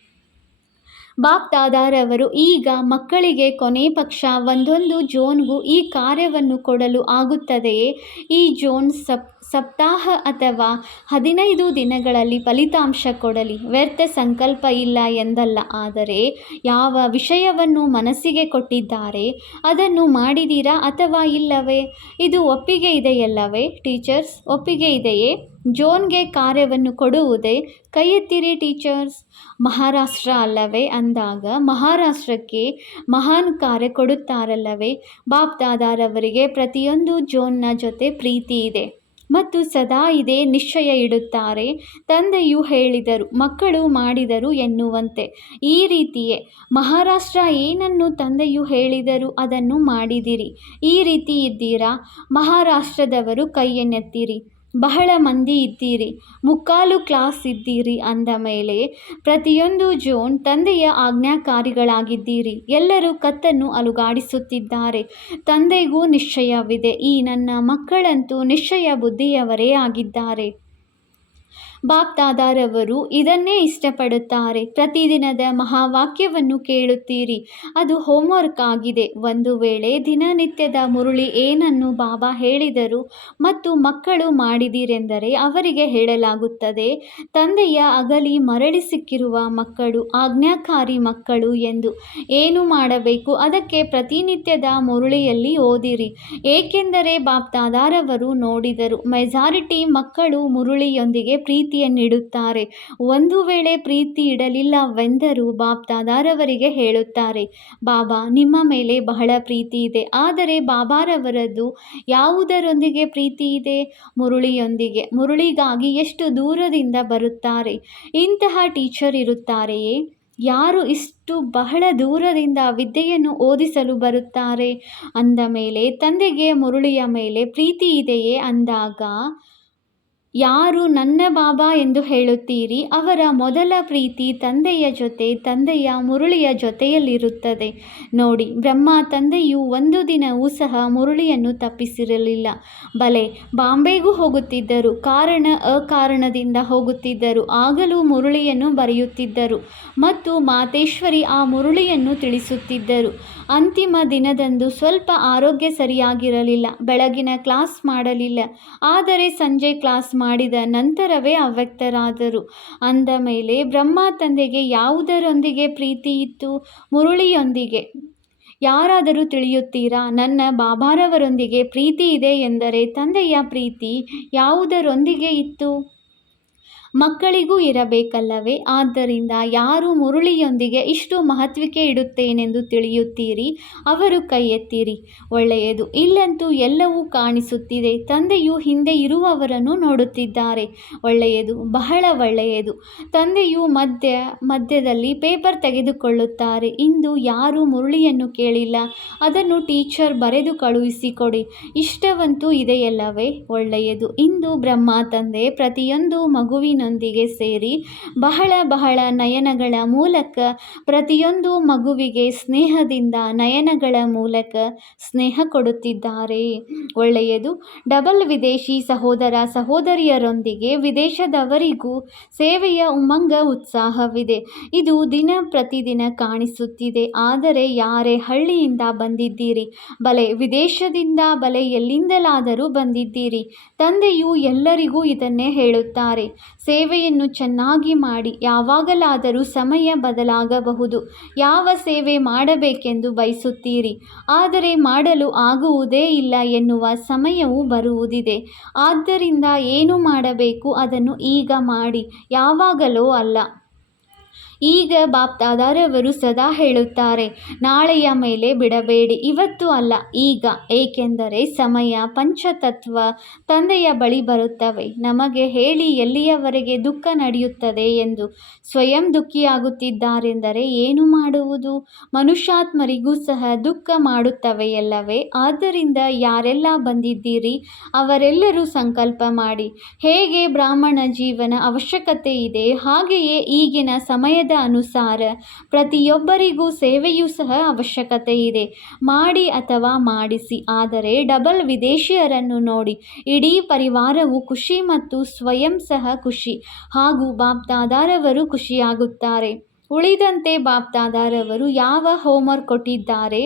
ಬಾಪ್ ದಾದಾರವರು ಈಗ ಮಕ್ಕಳಿಗೆ ಕೊನೆ ಪಕ್ಷ ಒಂದೊಂದು ಜೋನ್ಗೂ ಈ ಕಾರ್ಯವನ್ನು ಕೊಡಲು ಆಗುತ್ತದೆಯೇ? ಈ ಜೋನ್ ಸಪ್ತಾಹ ಅಥವಾ 15 ದಿನಗಳಲ್ಲಿ ಫಲಿತಾಂಶ ಕೊಡಲಿ. ವ್ಯರ್ಥ ಸಂಕಲ್ಪ ಇಲ್ಲ ಎಂದಲ್ಲ, ಆದರೆ ಯಾವ ವಿಷಯವನ್ನು ಮನಸ್ಸಿಗೆ ಕೊಟ್ಟಿದ್ದಾರೆ ಅದನ್ನು ಮಾಡಿದ್ದೀರಾ ಅಥವಾ ಇಲ್ಲವೇ? ಇದು ಒಪ್ಪಿಗೆ ಇದೆಯಲ್ಲವೇ ಟೀಚರ್ಸ್? ಒಪ್ಪಿಗೆ ಇದೆಯೇ? ಜೋನ್ಗೆ ಕಾರ್ಯವನ್ನು ಕೊಡುವುದೇ? ಕೈ ಎತ್ತಿರಿ ಟೀಚರ್ಸ್. ಮಹಾರಾಷ್ಟ್ರ ಅಲ್ಲವೇ ಅಂದಾಗ ಮಹಾರಾಷ್ಟ್ರಕ್ಕೆ ಮಹಾನ್ ಕಾರ್ಯ ಕೊಡುತ್ತಾರಲ್ಲವೇ? ಬಾಪ್ ದಾದಾರವರಿಗೆ ಪ್ರತಿಯೊಂದು ಜೋನ್ನ ಜೊತೆ ಪ್ರೀತಿ ಇದೆ ಮತ್ತು ಸದಾ ಇದೇ ನಿಶ್ಚಯ ಇಡುತ್ತಾರೆ. ತಂದೆಯು ಹೇಳಿದರು, ಮಕ್ಕಳು ಮಾಡಿದರು ಎನ್ನುವಂತೆ. ಈ ರೀತಿಯೇ ಮಹಾರಾಷ್ಟ್ರ ಏನನ್ನು ತಂದೆಯು ಹೇಳಿದರು ಅದನ್ನು ಮಾಡಿದಿರಿ. ಈ ರೀತಿ ಇದ್ದೀರಾ? ಮಹಾರಾಷ್ಟ್ರದವರು ಕೈಯನ್ನೆತ್ತಿರಿ. ಬಹಳ ಮಂದಿ ಇದ್ದೀರಿ. 3/4 ಕ್ಲಾಸ್ ಇದ್ದೀರಿ ಅಂದ ಮೇಲೆ ಪ್ರತಿಯೊಂದು ಜೋನ್ ತಂದೆಯ ಆಜ್ಞಾಕಾರಿಗಳಾಗಿದ್ದೀರಿ. ಎಲ್ಲರೂ ಕತ್ತನ್ನು ಅಲುಗಾಡಿಸುತ್ತಿದ್ದಾರೆ. ತಂದೆಗೂ ನಿಶ್ಚಯವಿದೆ. ಈ ನನ್ನ ಮಕ್ಕಳಂತೂ ನಿಶ್ಚಯ ಬುದ್ಧಿಯವರೇ ಆಗಿದ್ದಾರೆ. ಬಾಪ್ ದಾದಾರವರು ಇದನ್ನೇ ಇಷ್ಟಪಡುತ್ತಾರೆ. ಪ್ರತಿದಿನದ ಮಹಾವಾಕ್ಯವನ್ನು ಕೇಳುತ್ತೀರಿ. ಅದು ಹೋಮ್ವರ್ಕ್ ಆಗಿದೆ. ಒಂದು ವೇಳೆ ದಿನನಿತ್ಯದ ಮುರುಳಿ ಏನನ್ನು ಬಾಬಾ ಹೇಳಿದರು ಮತ್ತು ಮಕ್ಕಳು ಮಾಡಿದಿರೆಂದರೆ ಅವರಿಗೆ ಹೇಳಲಾಗುತ್ತದೆ, ತಂದೆಯ ಅಗಲಿ ಮರಳಿ ಸಿಕ್ಕಿರುವ ಮಕ್ಕಳು, ಆಜ್ಞಾಕಾರಿ ಮಕ್ಕಳು ಎಂದು. ಏನು ಮಾಡಬೇಕು? ಅದಕ್ಕೆ ಪ್ರತಿನಿತ್ಯದ ಮುರುಳಿಯಲ್ಲಿ ಓದಿರಿ. ಏಕೆಂದರೆ ಬಾಪ್ ದಾದಾರವರು ನೋಡಿದರು, ಮೆಜಾರಿಟಿ ಮಕ್ಕಳು ಮುರುಳಿಯೊಂದಿಗೆ ಪ್ರೀತಿಯನ್ನಿಡುತ್ತಾರೆ. ಒಂದು ವೇಳೆ ಪ್ರೀತಿ ಇಡಲಿಲ್ಲವೆಂದರೂ ಬಾಪ್ ದಾದಾರವರಿಗೆ ಹೇಳುತ್ತಾರೆ, ಬಾಬಾ ನಿಮ್ಮ ಮೇಲೆ ಬಹಳ ಪ್ರೀತಿ ಇದೆ. ಆದರೆ ಬಾಬಾರವರದು ಯಾವುದರೊಂದಿಗೆ ಪ್ರೀತಿ ಇದೆ? ಮುರುಳಿಯೊಂದಿಗೆ. ಮುರುಳಿಗಾಗಿ ಎಷ್ಟು ದೂರದಿಂದ ಬರುತ್ತಾರೆ. ಇಂತಹ ಟೀಚರ್ ಇರುತ್ತಾರೆಯೇ? ಯಾರು ಇಷ್ಟು ಬಹಳ ದೂರದಿಂದ ವಿದ್ಯೆಯನ್ನು ಓದಿಸಲು ಬರುತ್ತಾರೆ? ಅಂದ ಮೇಲೆ ತಂದೆಗೆ ಮುರುಳಿಯ ಮೇಲೆ ಪ್ರೀತಿ ಇದೆಯೇ? ಅಂದಾಗ ಯಾರು ನನ್ನ ಬಾಬಾ ಎಂದು ಹೇಳುತ್ತೀರಿ ಅವರ ಮೊದಲ ಪ್ರೀತಿ ತಂದೆಯ ಜೊತೆ, ತಂದೆಯ ಮುರುಳಿಯ ಜೊತೆಯಲ್ಲಿರುತ್ತದೆ. ನೋಡಿ, ಬ್ರಹ್ಮ ತಂದೆಯು ಒಂದು ದಿನವೂ ಸಹ ಮುರುಳಿಯನ್ನು ತಪ್ಪಿಸಿರಲಿಲ್ಲ. ಬಲೆ ಬಾಂಬೆಗೂ ಹೋಗುತ್ತಿದ್ದರು, ಕಾರಣ ಅಕಾರಣದಿಂದ ಹೋಗುತ್ತಿದ್ದರು. ಆಗಲೂ ಮುರುಳಿಯನ್ನು ಬರೆಯುತ್ತಿದ್ದರು ಮತ್ತು ಮಾತೇಶ್ವರಿ ಆ ಮುರುಳಿಯನ್ನು ತಿಳಿಸುತ್ತಿದ್ದರು. ಅಂತಿಮ ದಿನದಂದು ಸ್ವಲ್ಪ ಆರೋಗ್ಯ ಸರಿಯಾಗಿರಲಿಲ್ಲ. ಬೆಳಗಿನ ಕ್ಲಾಸ್ ಮಾಡಲಿಲ್ಲ, ಆದರೆ ಸಂಜೆ ಕ್ಲಾಸ್ ಮಾಡಿದ ನಂತರವೇ ಅವ್ಯಕ್ತರಾದರು. ಅಂದ ಮೇಲೆ ಬ್ರಹ್ಮ ತಂದೆಗೆ ಯಾವುದರೊಂದಿಗೆ ಪ್ರೀತಿ ಇತ್ತು? ಮುರುಳಿಯೊಂದಿಗೆ. ಯಾರಾದರೂ ತಿಳಿಯುತ್ತೀರಾ? ನನ್ನ ಬಾಬಾರವರೊಂದಿಗೆ ಪ್ರೀತಿ ಇದೆ ಎಂದರೆ ತಂದೆಯ ಪ್ರೀತಿ ಯಾವುದರೊಂದಿಗೆ ಇತ್ತು? ಮಕ್ಕಳಿಗೂ ಇರಬೇಕಲ್ಲವೇ? ಆದ್ದರಿಂದ ಯಾರು ಮುರುಳಿಯೊಂದಿಗೆ ಇಷ್ಟು ಮಹತ್ವಕ್ಕೆ ಇಡುತ್ತೇನೆಂದು ತಿಳಿಯುತ್ತೀರಿ ಅವರು ಕೈ ಎತ್ತಿರಿ. ಒಳ್ಳೆಯದು. ಇಲ್ಲಂತೂ ಎಲ್ಲವೂ ಕಾಣಿಸುತ್ತಿದೆ. ತಂದೆಯು ಹಿಂದೆ ಇರುವವರನ್ನು ನೋಡುತ್ತಿದ್ದಾರೆ. ಒಳ್ಳೆಯದು, ಬಹಳ ಒಳ್ಳೆಯದು. ತಂದೆಯು ಮಧ್ಯದಲ್ಲಿ ಪೇಪರ್ ತೆಗೆದುಕೊಳ್ಳುತ್ತಾರೆ. ಇಂದು ಯಾರೂ ಮುರುಳಿಯನ್ನು ಕೇಳಿಲ್ಲ, ಅದನ್ನು ಟೀಚರ್ ಬರೆದು ಕಳುಹಿಸಿಕೊಡಿ. ಇಷ್ಟವಂತೂ ಇದೆಯಲ್ಲವೇ? ಒಳ್ಳೆಯದು. ಇಂದು ಬ್ರಹ್ಮ ತಂದೆ ಪ್ರತಿಯೊಂದು ಮಗುವಿನೊಂದಿಗೆ ಸೇರಿ ಬಹಳ ಬಹಳ ನಯನಗಳ ಮೂಲಕ ಪ್ರತಿಯೊಂದು ಮಗುವಿಗೆ ಸ್ನೇಹದಿಂದ ನಯನಗಳ ಮೂಲಕ ಸ್ನೇಹ ಕೊಡುತ್ತಿದ್ದಾರೆ. ಒಳ್ಳೆಯದು. ಡಬಲ್ ವಿದೇಶಿ ಸಹೋದರ ಸಹೋದರಿಯರೊಂದಿಗೆ ವಿದೇಶದವರಿಗೂ ಸೇವೆಯ ಉಮಂಗ ಉತ್ಸಾಹವಿದೆ. ಇದು ದಿನ ಪ್ರತಿದಿನ ಕಾಣಿಸುತ್ತಿದೆ. ಆದರೆ ಯಾರೇ ಹಳ್ಳಿಯಿಂದ ಬಂದಿದ್ದೀರಿ, ಬಲೆ ವಿದೇಶದಿಂದ, ಬಲೆ ಎಲ್ಲಿಂದಲಾದರೂ ಬಂದಿದ್ದೀರಿ, ತಂದೆಯು ಎಲ್ಲರಿಗೂ ಇದನ್ನೇ ಹೇಳುತ್ತಾರೆ, ಸೇವೆಯನ್ನು ಚೆನ್ನಾಗಿ ಮಾಡಿ. ಯಾವಾಗಲಾದರೂ ಸಮಯ ಬದಲಾಗಬಹುದು. ಯಾವ ಸೇವೆ ಮಾಡಬೇಕೆಂದು ಬಯಸುತ್ತೀರಿ, ಆದರೆ ಮಾಡಲು ಆಗುವುದೇ ಇಲ್ಲ ಎನ್ನುವ ಸಮಯವೂ ಬರುವುದಿದೆ. ಆದ್ದರಿಂದ ಏನು ಮಾಡಬೇಕು ಅದನ್ನು ಈಗ ಮಾಡಿ, ಯಾವಾಗಲೋ ಅಲ್ಲ. ಈಗ ಬಾಪ್ ದಾದಾರವರು ಸದಾ ಹೇಳುತ್ತಾರೆ, ನಾಳೆಯ ಮೇಲೆ ಬಿಡಬೇಡಿ, ಇವತ್ತು ಅಲ್ಲ, ಈಗ. ಏಕೆಂದರೆ ಸಮಯ, ಪಂಚತತ್ವ ತಂದೆಯ ಬಳಿ ಬರುತ್ತವೆ. ನಮಗೆ ಹೇಳಿ ಎಲ್ಲಿಯವರೆಗೆ ದುಃಖ ನಡೆಯುತ್ತದೆ ಎಂದು. ಸ್ವಯಂ ದುಃಖಿಯಾಗುತ್ತಿದ್ದಾರೆಂದರೆ ಏನು ಮಾಡುವುದು? ಮನುಷ್ಯಾತ್ಮರಿಗೂ ಸಹ ದುಃಖ ಮಾಡುತ್ತವೆಯಲ್ಲವೇ? ಆದ್ದರಿಂದ ಯಾರೆಲ್ಲ ಬಂದಿದ್ದೀರಿ ಅವರೆಲ್ಲರೂ ಸಂಕಲ್ಪ ಮಾಡಿ. ಹೇಗೆ ಬ್ರಾಹ್ಮಣ ಜೀವನ ಅವಶ್ಯಕತೆ ಇದೆ, ಹಾಗೆಯೇ ಈಗಿನ ಸಮಯದ ಅನುಸಾರ ಪ್ರತಿಯೊಬ್ಬರಿಗೂ ಸೇವೆಯೂ ಸಹ ಅವಶ್ಯಕತೆ ಇದೆ. ಮಾಡಿ ಅಥವಾ ಮಾಡಿಸಿ. ಆದರೆ ಡಬಲ್ ವಿದೇಶಿಯರನ್ನು ನೋಡಿ, ಇಡೀ ಪರಿವಾರವು ಖುಷಿ ಮತ್ತು ಸ್ವಯಂ ಸಹ ಖುಷಿ, ಹಾಗೂ ಬಾಪ್ ದಾದಾರವರು ಖುಷಿಯಾಗುತ್ತಾರೆ. ಉಳಿದಂತೆ ಬಾಪ್ದಾದಾರವರು ಯಾವ ಹೋಮ್ವರ್ಕ್ ಕೊಟ್ಟಿದ್ದಾರೆ?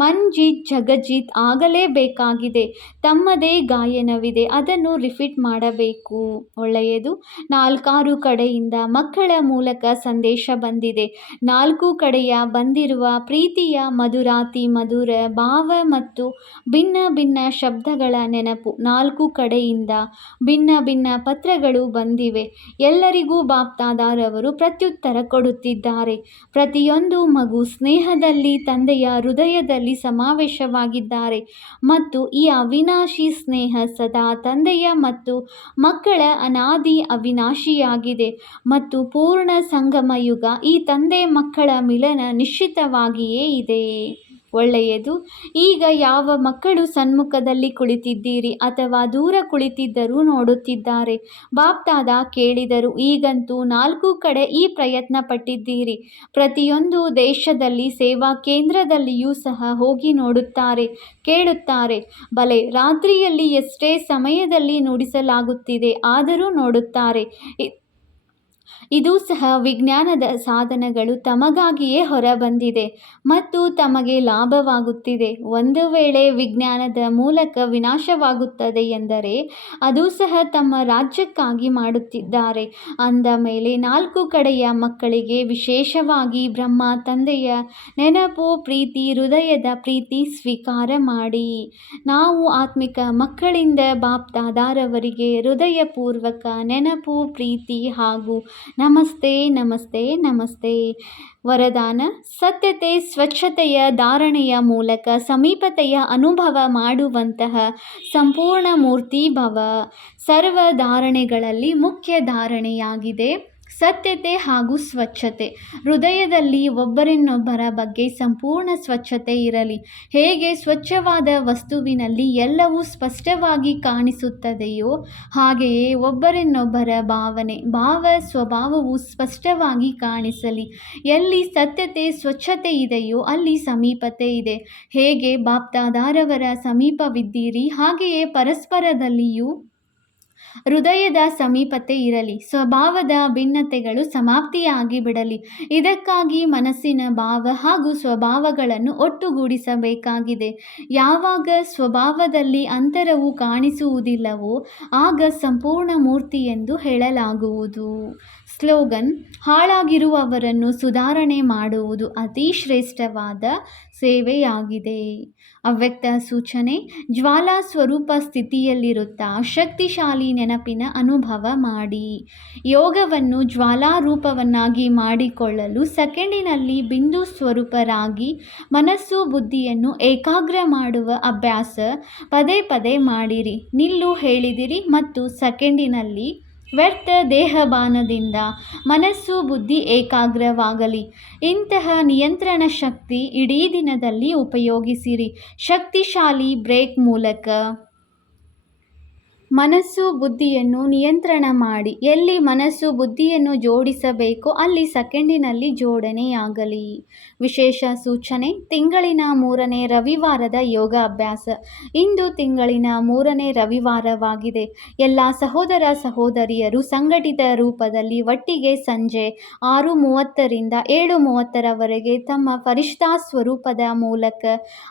ಮನ್ಜಿತ್ ಜಗಜಿತ್ ಆಗಲೇಬೇಕಾಗಿದೆ. ತಮ್ಮದೇ ಗಾಯನವಿದೆ, ಅದನ್ನು ರಿಪೀಟ್ ಮಾಡಬೇಕು. ಒಳ್ಳೆಯದು. 4 ಕಡೆಯಿಂದ ಮಕ್ಕಳ ಮೂಲಕ ಸಂದೇಶ ಬಂದಿದೆ. 4 ಕಡೆಯ ಬಂದಿರುವ ಪ್ರೀತಿಯ ಮಧುರಾತಿ ಮಧುರ ಭಾವ ಮತ್ತು ಭಿನ್ನ ಭಿನ್ನ ಶಬ್ದಗಳ ನೆನಪು. 4 ಕಡೆಯಿಂದ ಭಿನ್ನ ಭಿನ್ನ ಪತ್ರಗಳು ಬಂದಿವೆ. ಎಲ್ಲರಿಗೂ ಬಾಪ್ದಾದಾರವರು ಪ್ರತ್ಯುತ್ತರ ಕೊಡುತ್ತಿದ್ದಾರೆ. ಪ್ರತಿಯೊಂದು ಮಗು ಸ್ನೇಹದಲ್ಲಿ ತಂದೆಯ ಹೃದಯದಲ್ಲಿ ಸಮಾವೇಶವಾಗಿದ್ದಾರೆ ಮತ್ತು ಈ ಅವಿನಾಶಿ ಸ್ನೇಹ ಸದಾ ತಂದೆಯ ಮತ್ತು ಮಕ್ಕಳ ಅನಾದಿ ಅವಿನಾಶಿಯಾಗಿದೆ ಮತ್ತು ಪೂರ್ಣ ಸಂಗಮ ಯುಗ. ಈ ತಂದೆ ಮಕ್ಕಳ ಮಿಲನ ನಿಶ್ಚಿತವಾಗಿಯೇ ಇದೆ. ಒಳ್ಳೆಯದು. ಈಗ ಯಾವ ಮಕ್ಕಳು ಸನ್ಮುಖದಲ್ಲಿ ಕುಳಿತಿದ್ದೀರಿ ಅಥವಾ ದೂರ ಕುಳಿತಿದ್ದರೂ ನೋಡುತ್ತಿದ್ದಾರೆ? ಬಾಪ್ದಾದ ಕೇಳಿದರು, ಈಗಂತೂ 4 ಕಡೆ ಈ ಪ್ರಯತ್ನ ಪಟ್ಟಿದ್ದೀರಿ. ಪ್ರತಿಯೊಂದು ದೇಶದಲ್ಲಿ ಸೇವಾ ಕೇಂದ್ರದಲ್ಲಿಯೂ ಸಹ ಹೋಗಿ ನೋಡುತ್ತಾರೆ, ಕೇಳುತ್ತಾರೆ. ಭಲೆ ರಾತ್ರಿಯಲ್ಲಿ ಎಷ್ಟೇ ಸಮಯದಲ್ಲಿ ನುಡಿಸಲಾಗುತ್ತಿದೆ, ಆದರೂ ನೋಡುತ್ತಾರೆ. ಇದು ಸಹ ವಿಜ್ಞಾನದ ಸಾಧನಗಳು ತಮಗಾಗಿಯೇ ಹೊರಬಂದಿದೆ ಮತ್ತು ತಮಗೆ ಲಾಭವಾಗುತ್ತಿದೆ. ಒಂದು ವೇಳೆ ವಿಜ್ಞಾನದ ಮೂಲಕ ವಿನಾಶವಾಗುತ್ತದೆ ಎಂದರೆ ಅದು ಸಹ ತಮ್ಮ ರಾಜ್ಯಕ್ಕಾಗಿ ಮಾಡುತ್ತಿದ್ದಾರೆ. ಅಂದ ಮೇಲೆ 4 ಕಡೆಯ ಮಕ್ಕಳಿಗೆ ವಿಶೇಷವಾಗಿ ಬ್ರಹ್ಮ ತಂದೆಯ ನೆನಪು, ಪ್ರೀತಿ, ಹೃದಯದ ಪ್ರೀತಿ ಸ್ವೀಕಾರ ಮಾಡಿ. ನಾವು ಆತ್ಮಿಕ ಮಕ್ಕಳಿಂದ ಬಾಪ್ದಾದಾರವರಿಗೆ ಹೃದಯಪೂರ್ವಕ ನೆನಪು, ಪ್ರೀತಿ ಹಾಗೂ ನಮಸ್ತೆ ನಮಸ್ತೆ ನಮಸ್ತೆ. ವರದಾನ: ಸತ್ಯತೆ ಸ್ವಚ್ಛತೆಯ ಧಾರಣೆಯ ಮೂಲಕ ಸಮೀಪತೆಯ ಅನುಭವ ಮಾಡುವಂತಹ ಸಂಪೂರ್ಣ ಮೂರ್ತಿ ಭವ. ಸರ್ವ ಧಾರಣೆಗಳಲ್ಲಿ ಮುಖ್ಯ ಧಾರಣೆಯಾಗಿದೆ ಸತ್ಯತೆ ಹಾಗೂ ಸ್ವಚ್ಛತೆ. ಹೃದಯದಲ್ಲಿ ಒಬ್ಬರನ್ನೊಬ್ಬರ ಬಗ್ಗೆ ಸಂಪೂರ್ಣ ಸ್ವಚ್ಛತೆ ಇರಲಿ. ಹೇಗೆ ಸ್ವಚ್ಛವಾದ ವಸ್ತುವಿನಲ್ಲಿ ಎಲ್ಲವೂ ಸ್ಪಷ್ಟವಾಗಿ ಕಾಣಿಸುತ್ತದೆಯೋ ಹಾಗೆಯೇ ಒಬ್ಬರನ್ನೊಬ್ಬರ ಭಾವ ಸ್ವಭಾವವು ಸ್ಪಷ್ಟವಾಗಿ ಕಾಣಿಸಲಿ. ಎಲ್ಲಿ ಸತ್ಯತೆ ಸ್ವಚ್ಛತೆ ಇದೆಯೋ ಅಲ್ಲಿ ಸಮೀಪತೆ ಇದೆ. ಹೇಗೆ ಬಾಪ್ದಾದಾರವರ ಸಮೀಪವಿದ್ದೀರಿ ಹಾಗೆಯೇ ಪರಸ್ಪರದಲ್ಲಿಯೂ ಹೃದಯದ ಸಮೀಪತೆ ಇರಲಿ. ಸ್ವಭಾವದ ಭಿನ್ನತೆಗಳು ಸಮಾಪ್ತಿಯಾಗಿ ಬಿಡಲಿ. ಇದಕ್ಕಾಗಿ ಮನಸ್ಸಿನ ಭಾವ ಹಾಗೂ ಸ್ವಭಾವಗಳನ್ನು ಒಟ್ಟುಗೂಡಿಸಬೇಕಾಗಿದೆ. ಯಾವಾಗ ಸ್ವಭಾವದಲ್ಲಿ ಅಂತರವು ಕಾಣಿಸುವುದಿಲ್ಲವೋ ಆಗ ಸಂಪೂರ್ಣ ಮೂರ್ತಿ ಎಂದು ಹೇಳಲಾಗುವುದು. ಸ್ಲೋಗನ್: ಹಾಳಾಗಿರುವವರನ್ನು ಸುಧಾರಣೆ ಮಾಡುವುದು ಅತಿ ಶ್ರೇಷ್ಠವಾದ ಸೇವೆಯಾಗಿದೆ. ಅವ್ಯಕ್ತ ಸೂಚನೆ: ಜ್ವಾಲಾ ಸ್ವರೂಪ ಸ್ಥಿತಿಯಲ್ಲಿರುತ್ತಾ ಶಕ್ತಿಶಾಲಿ ನೆನಪಿನ ಅನುಭವ ಮಾಡಿ. ಯೋಗವನ್ನು ಜ್ವಾಲಾರೂಪವನ್ನಾಗಿ ಮಾಡಿಕೊಳ್ಳಲು ಸೆಕೆಂಡಿನಲ್ಲಿ ಬಿಂದು ಸ್ವರೂಪರಾಗಿ ಮನಸ್ಸು ಬುದ್ಧಿಯನ್ನು ಏಕಾಗ್ರ ಮಾಡುವ ಅಭ್ಯಾಸ ಪದೇ ಪದೇ ಮಾಡಿರಿ. ನಿಲ್ಲು ಹೇಳಿದಿರಿ ಮತ್ತು ಸೆಕೆಂಡಿನಲ್ಲಿ ವ್ಯರ್ಥ ದೇಹಭಾನದಿಂದ ಮನಸ್ಸು ಬುದ್ಧಿ ಏಕಾಗ್ರವಾಗಲಿ. ಇಂತಹ ನಿಯಂತ್ರಣ ಶಕ್ತಿ ಇಡೀ ದಿನದಲ್ಲಿ ಉಪಯೋಗಿಸಿರಿ. ಶಕ್ತಿಶಾಲಿ ಬ್ರೇಕ್ ಮೂಲಕ ಮನಸ್ಸು ಬುದ್ಧಿಯನ್ನು ನಿಯಂತ್ರಣ ಮಾಡಿ. ಎಲ್ಲಿ ಮನಸ್ಸು ಬುದ್ಧಿಯನ್ನು ಜೋಡಿಸಬೇಕೋ ಅಲ್ಲಿ ಸೆಕೆಂಡಿನಲ್ಲಿ ಜೋಡಣೆಯಾಗಲಿ. ವಿಶೇಷ ಸೂಚನೆ: ತಿಂಗಳಿನ 3ನೇ ರವಿವಾರದ ಯೋಗ ಅಭ್ಯಾಸ. ಇಂದು ತಿಂಗಳಿನ 3ನೇ ರವಿವಾರವಾಗಿದೆ. ಎಲ್ಲ ಸಹೋದರ ಸಹೋದರಿಯರು ಸಂಘಟಿತ ರೂಪದಲ್ಲಿ ಒಟ್ಟಿಗೆ ಸಂಜೆ 6:30ರಿಂದ 7:30ರವರೆಗೆ ತಮ್ಮ ಫರಿಷ್ಠಾ ಸ್ವರೂಪದ ಮೂಲಕ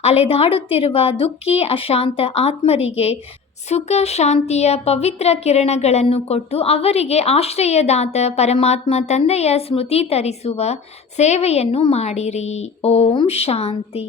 ಅಲೆದಾಡುತ್ತಿರುವ ದುಃಖಿ ಅಶಾಂತ ಆತ್ಮರಿಗೆ ಸುಖ ಶಾಂತಿಯ ಪವಿತ್ರ ಕಿರಣಗಳನ್ನು ಕೊಟ್ಟು ಅವರಿಗೆ ಆಶ್ರಯದಾತ ಪರಮಾತ್ಮ ತಂದೆಯ ಸ್ಮೃತಿ ತರಿಸುವ ಸೇವೆಯನ್ನು ಮಾಡಿರಿ. ಓಂ ಶಾಂತಿ.